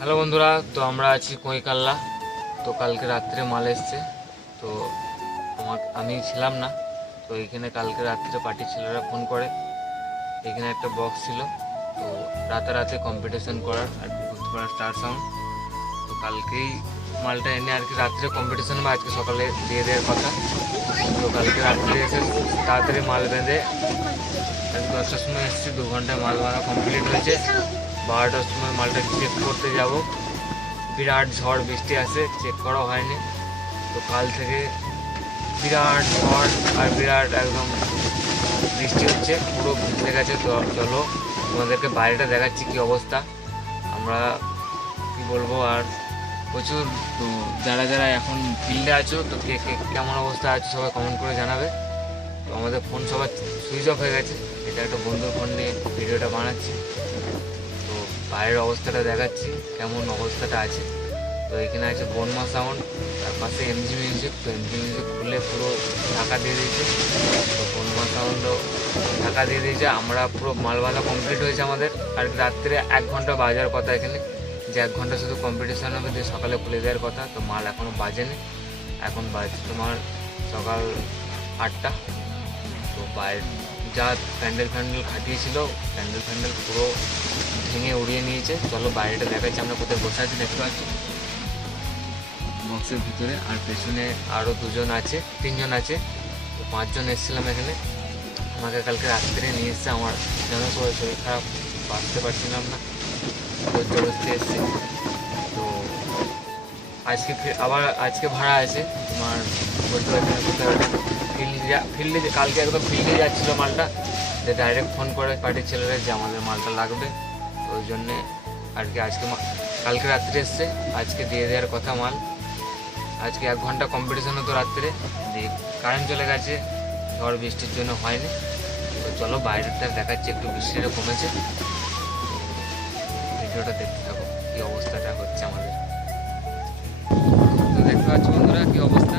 Hello বন্ধুরা, তো আমরা আছি কৈকাল্লা তো কালকে রাত্রে মাল এসছে। তো আমার, আমি ছিলাম না। তো এখানে কালকে রাত্রে পার্টি ছেলেরা ফোন করে। এখানে একটা বক্স ছিল। তো রাতারাতে কম্পিটিশন করার আর বুঝতে পারার স্টার সাউন্ড তো কালকেই মালটা এনে আর কি রাত্রে কম্পিটিশন বা আজকে সকালে দিয়ে দেওয়ার কথা। তো কালকে রাত্রে এসে তাড়াতাড়ি মাল বেঁধে দশটার সময় এসেছি, দু ঘন্টায় মাল বানা কমপ্লিট হয়েছে। বারোটার সময় মালটা চেক করতে যাব। বিরাট ঝড় বৃষ্টি আছে চেক করা হয়নি। তো কাল থেকে বিরাট ঝড় আর বিরাট একদম বৃষ্টি হচ্ছে, পুরো ভিজে গেছে। তো চলো, তোমাদেরকে বাইরেটা দেখাচ্ছি কি অবস্থা। আমরা কি বলব, আর প্রচুর, তো যারা যারা এখন ফিল্ডে আছো, তো কে কে কেমন অবস্থা আছে সবাই কমেন্ট করে জানাবে। তো আমাদের ফোন সবার সুইচ অফ হয়ে গেছে। এটা একটা বন্ধুর ফোন নিয়ে ভিডিওটা বানাচ্ছি। বাইরের অবস্থাটা দেখাচ্ছি, কেমন অবস্থাটা আছে। তো এখানে আছে বনমা সাউন্ড, তার পাশে এমজি মিউজিক তো এমজি মিউজিক খুলে পুরো ঢাকা দিয়ে দিয়েছে। তো বনমা সাউন্ডও ঢাকা দিয়ে দিয়েছে, আমরা পুরো মালবালা কমপ্লিট হয়েছে আমাদের। আর রাত্রে এক ঘণ্টা বাজার কথা এখানে, যে এক ঘণ্টা শুধু কম্পিটিশন হবে দিয়ে সকালে খুলে দেওয়ার কথা। তো মাল এখনও বাজেনি। এখন বাজছে তোমার সকাল আটটা। তো বাইরে যা প্যান্ডেল ফ্যান্ডেল খাটিয়েছিল, প্যান্ডেল ফ্যান্ডেল পুরো ভেঙে উড়িয়ে নিয়েছে। চলো বাইরেটা দেখাচ্ছি, আমরা কোথায় বসে আছি দেখতে পাচ্ছি। বক্সের ভিতরে আর পেছনে আরও দুজন আছে, তিনজন আছে। তো পাঁচজন এসেছিলাম এখানে। আমাকে কালকে রাত্রে নিয়ে এসছে আমার সবাই শরীর খারাপ, বাঁচতে পারছিলাম না। তো জবরদস্তি এসছে। আজকে আবার আজকে ভাড়া আছে। তোমার ফিল্ডে কালকে একদম ফিল্ডে যাচ্ছিল মালটা। যে ডাইরেক্ট ফোন করে পার্টির ছেলেরা যে আমাদের মালটা লাগবে। ওই জন্যে আর কি আজকে কালকে রাত্রে এসছে। আজকে দিয়ে দেওয়ার কথা মাল। আজকে এক ঘণ্টা কম্পিটিশন হতো রাত্রে। দিয়ে কারেন্ট চলে গেছে। ঝড় বৃষ্টির জন্য হয়নি। তো চলো বাইরেটা দেখাচ্ছি, একটু বৃষ্টিটা কমেছে। ভিডিওটা দেখতে থাকো, কি অবস্থাটা হচ্ছে আমাদের। তো দেখতে পাচ্ছি বন্ধুরা কি অবস্থা?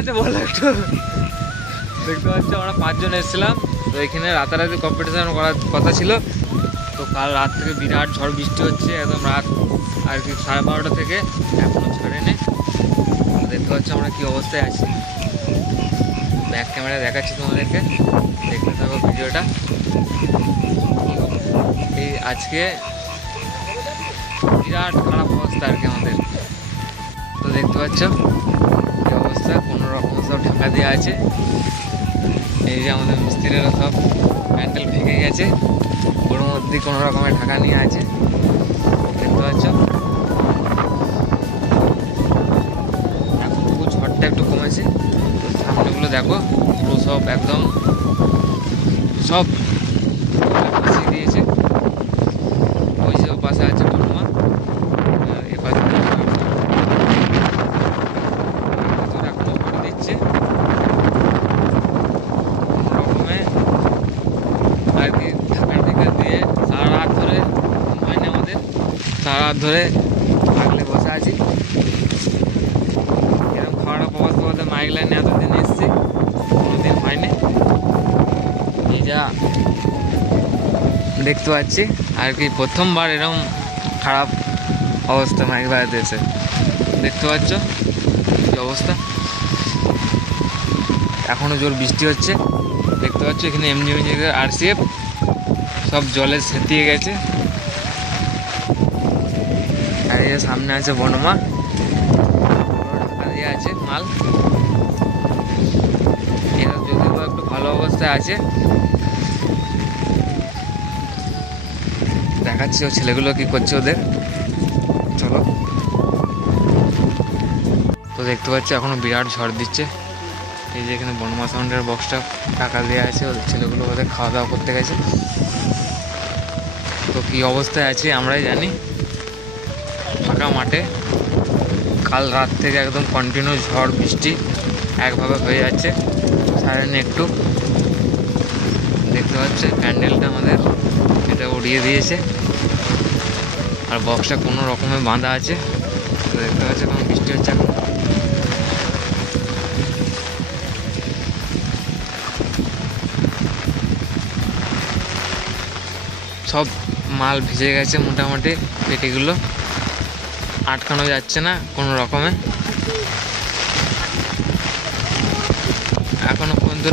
আছে, বলো একটু। দেখতে পাচ্ছ, আমরা পাঁচজন এসেছিলাম। তো এখানে রাতারাতি কম্পিটিশন করার কথা ছিল। তো কাল রাত থেকে বিরাট ঝড় বৃষ্টি হচ্ছে, একদম রাত আর কি সাড়ে বারোটা থেকে এখনও ছাড়েনি। দেখতে পাচ্ছ আমরা কী অবস্থায় আছি। ব্যাক ক্যামেরা দেখাচ্ছি তোমাদেরকে। দেখতে থাকো ভিডিওটা। এই আজকে বিরাট খারাপ অবস্থা আর কি আমাদের। তো দেখতে পাচ্ছ কি কোনো রকম সব ঢাকা দেওয়া আছে। এই যে আমাদের মিস্ত্রিরা সব প্যান্ডেল ভেঙে গেছে। ওর মধ্যে কোনো রকমের ঢাকা নিয়ে আছে। দেখতে পাচ্ছ? এখন ঝড়টা একটু কমেছে। সামনেগুলো দেখো, পুরো সব একদম সব ভাসিয়ে দিয়েছে ওই যে ও পাশে আছে বর্মা আর এ পাশে ভিতরে এখনও করে দিচ্ছে কোনো রকমে আর কি ঢাকার দিকে দিয়ে সারা রাত ধরে ঘুম হয়নি আমাদের রাত ধরে আগলে বসে আছি। এরকম খাওয়াটা প্রবাস করতে মাইক লাইনে এতদিন এসছি, কোনোদিন হয়নি। এই যা, দেখতে পাচ্ছি, আর কি প্রথমবার এরকম খারাপ অবস্থা মাইক বাজাতে এসে দেখতে পাচ্ছ কি অবস্থা? এখনও জোর বৃষ্টি হচ্ছে। দেখতে পাচ্ছ এখানে এমনি মিউজিকের আরসিএফ সব জলে সেতিয়ে গেছে। যে সামনে আছে বনমা। দিয়ে আছে মাল। এরা যদিও একটু ভালো অবস্থায় আছে। দেখাচ্ছি ও ছেলেগুলো কি করছে ওদের। চলো। তো দেখতে পাচ্ছি এখনও বিরাট ঝড় দিচ্ছে। এই যে এখানে বনমা সাউন্ডের বক্সটা টাকা দেওয়া আছে, ওদের ছেলেগুলো ওদের খাওয়া দাওয়া করতে গেছে। তো কি অবস্থায় আছে আমরাই জানি। ফাঁকা মাঠে। কাল রাত থেকে একদম কন্টিনিউ ঝড়, বৃষ্টি একভাবে হয়ে যাচ্ছে। সারানি একটু দেখতে পাচ্ছে প্যান্ডেলটা আমাদের এটা উড়িয়ে দিয়েছে। আর বক্সটা কোনো রকমে বাঁধা আছে। তো দেখতে পাচ্ছে কোনো বৃষ্টি হচ্ছে এখন। সব মাল ভিজে গেছে মোটামুটি পেটিগুলো। আটকানো যাচ্ছে না কোনো রকমে। এখনও পর্যন্ত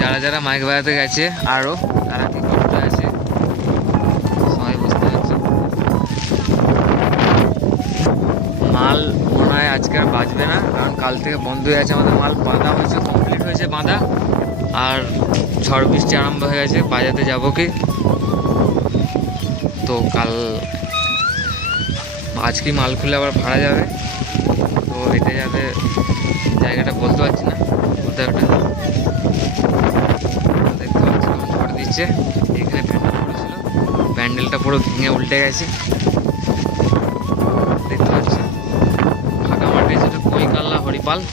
যারা যারা মাইক বাজাতে গেছে আরও তারা হয় আজকে আর বাঁচবে না, কারণ কাল থেকে বন্ধ হয়ে আছে আমাদের মাল। বাঁধা হয়েছে কমপ্লিট হয়েছে বাঁধা। আর ঝড় বৃষ্টি আরম্ভ হয়ে গেছে, বাজাতে যাব কি? তো কাল আজকে মাল খুলে আবার ভাড়া যাবে? তো এটা যাবে জায়গাটা বলতে পারছি না। কোথায় ওটা? দেখতে পাচ্ছি কেমন ঝড় দিচ্ছে। এখানে প্যান্ডেল পড়েছিল। প্যান্ডেলটা পুরো ভেঙে উল্টে গেছে। দেখতে পাচ্ছ। বলব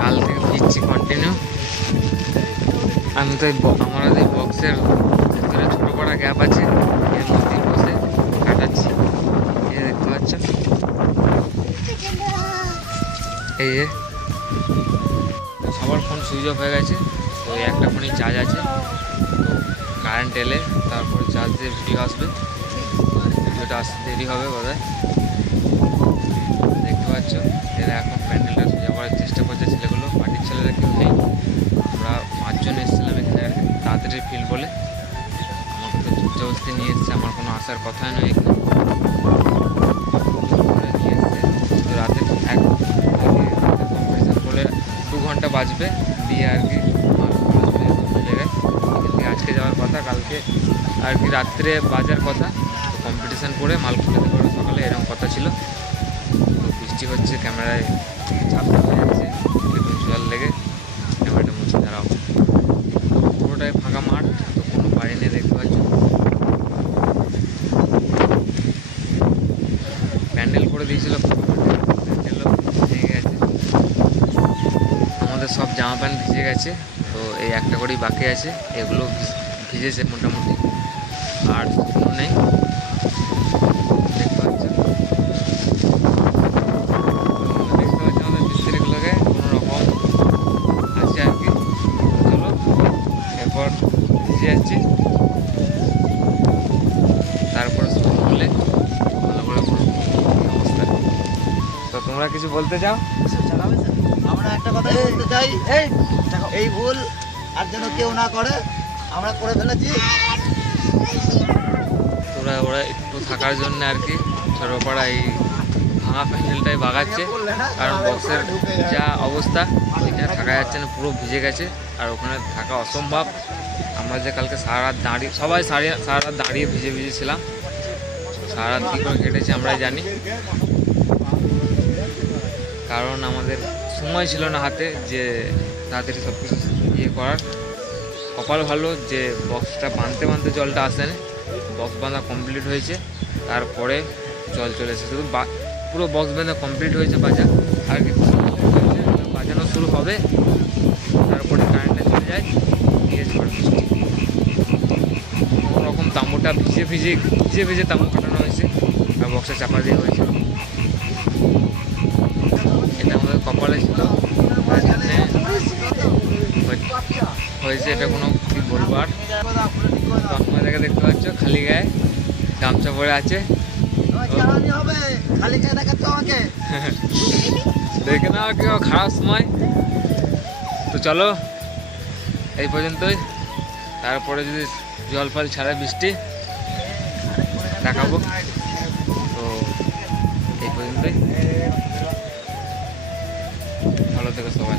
কাল থেকে ভিজছি কন্টিনিউ আমি তো এই বক্সের ভিতরে ছোটো করা গ্যাপ আছে, এর মধ্যেই বসে কাটাচ্ছি। এই দেখতে পাচ্ছ? এই যে। সবার ফোন সুইচ অফ হয়ে গেছে, তো একটা ফোনেই চার্জ আছে। কারেন্ট এলে তারপর চার্জ দিয়ে ভিডিও আসবে। ভিডিওটা আসতে দেরি হবে বোধহয়। দেখতে পাচ্ছ, এরা এখন প্যান্ডেলটা সোজা করার চেষ্টা করছে ছেলেগুলো। পার্টির ছেলেরা কেউ নেই। আমরা পাঁচজন এসেছিলাম এখানে তাড়াতাড়ি ফিল বলে। আমাকে তো জবরদস্তি নিয়ে এসছে, আমার কোনো আসার কথাই নয় এখানে। রাতে এক কম্পিটিশন বলে দু ঘণ্টা বাজবে দিয়ে আর কি। যাওয়ার কথা কালকে আর কি রাত্রে বাজার কথা কম্পিটিশান করে মাল খুলে সকালে এরকম কথা ছিল। তো বৃষ্টি হচ্ছে, ক্যামেরায় চাপটা হয়ে যাচ্ছে, একটু জল লেগে ক্যামেরাটা মুছে দাঁড়াও। পুরোটাই ফাঁকা মাঠ, তো কোনো বাড়ি নেই দেখতে পাচ্ছ। প্যান্ডেল করে দিয়েছিল। প্যান্ডেলও গেছে। আমাদের সব জামা প্যান্ট ভিজে গেছে, তো এই একটা করেই বাকি আছে। এগুলো ভিজেছে মোটামুটি। আর শুকনো নেই। যাচ্ছি তারপরে ভালো করে অবস্থা তো তোমরা কিছু বলতে চাও? আমরা একটা কথা বলতে চাই। এই এই ভুল আর যেন কেউ না করে আমরা করে ফেলেছি। তোরা, ওরা একটু থাকার জন্য আর কি ছোটপাড়া এই ভাঙা প্যান্ডেলটাই বাগাচ্ছে কারণ বক্সের যা অবস্থা, এখানে থাকা যাচ্ছে না, পুরো ভিজে গেছে। আর ওখানে থাকা অসম্ভব। আমরা যে কালকে সারা দাঁড়িয়ে, সবাই সারা সারা রাত দাঁড়িয়ে ভিজে ভিজে ছিলাম। সারা রাত কী করে কেটেছে আমরাই জানি। কারণ আমাদের সময় ছিল না হাতে যে তাড়াতাড়ি সব কিছু ইয়ে করার। কপাল ভালো যে বক্সটা বাঁধতে বাঁধতে জলটা আসে না। বক্স বাঁধা কমপ্লিট হয়েছে, তারপরে জল চলে এসেছে। শুধু পুরো বক্স বাঁধা কমপ্লিট হয়েছে বাজা। আর কিছু বাজানো শুরু হবে, তারপরে কারেন্টটা চলে যায় কোনো রকম তাঁবুটা ভিজে ভিজে ভিজে ভিজে তাঁবু কাটানো হয়েছে, আর বক্সে চাপা দিয়ে হয়েছে। এটা আমাদের কপালে ছিল। হয়ে- হয়েছে এটা কোনো তো আপনাদেরকে দেখতে পাচ্ছ খালি গায়ে গামছা পরে আছে। দেখে না কেউ খারাপ সময়। তো চলো এই পর্যন্তই। তারপরে যদি জল ফল ছাড়া বৃষ্টি দেখাবো। তো এই পর্যন্তই। ভালো থেকো সবাই।